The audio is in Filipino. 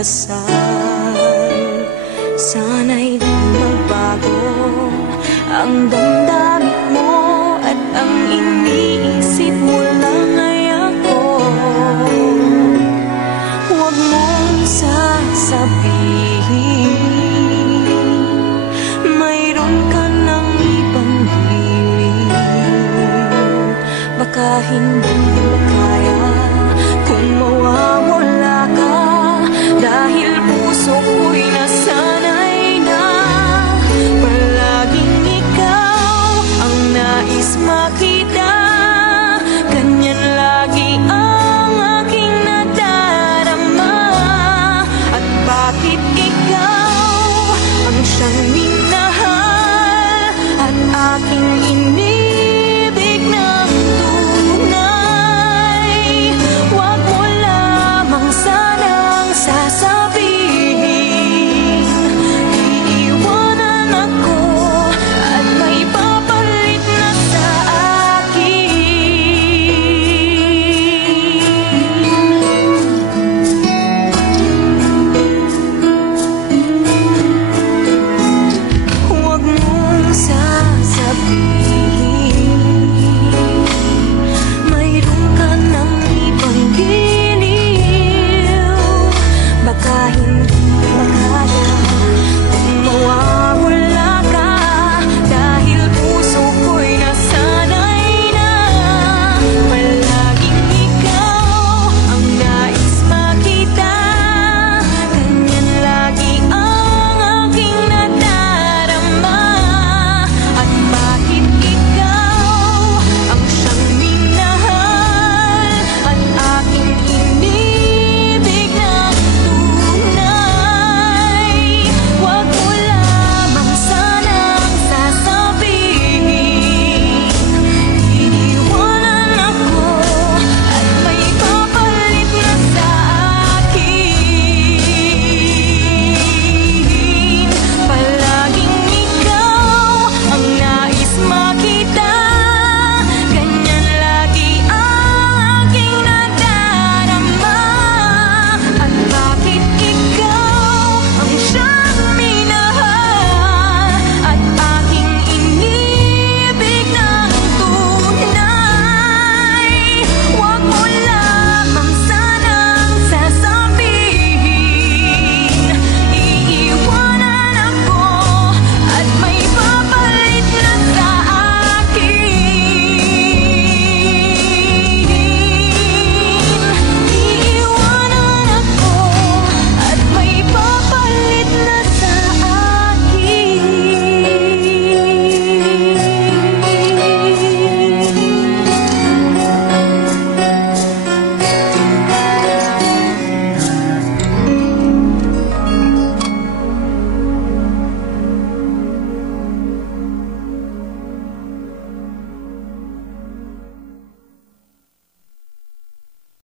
dasal. Sana'y di magbago ang damdamin mo at ang iniisip mo lang ay ako. Huwag mong sasabihin mayroon ka ng ibang hiling. Baka hindi makaya kung mawawala ka, dahil puso ko'y nasanay na palaging ikaw ang nais makita. Ganyan lagi ang aking nadarama. At bakit ikaw ang siyang minahal at aking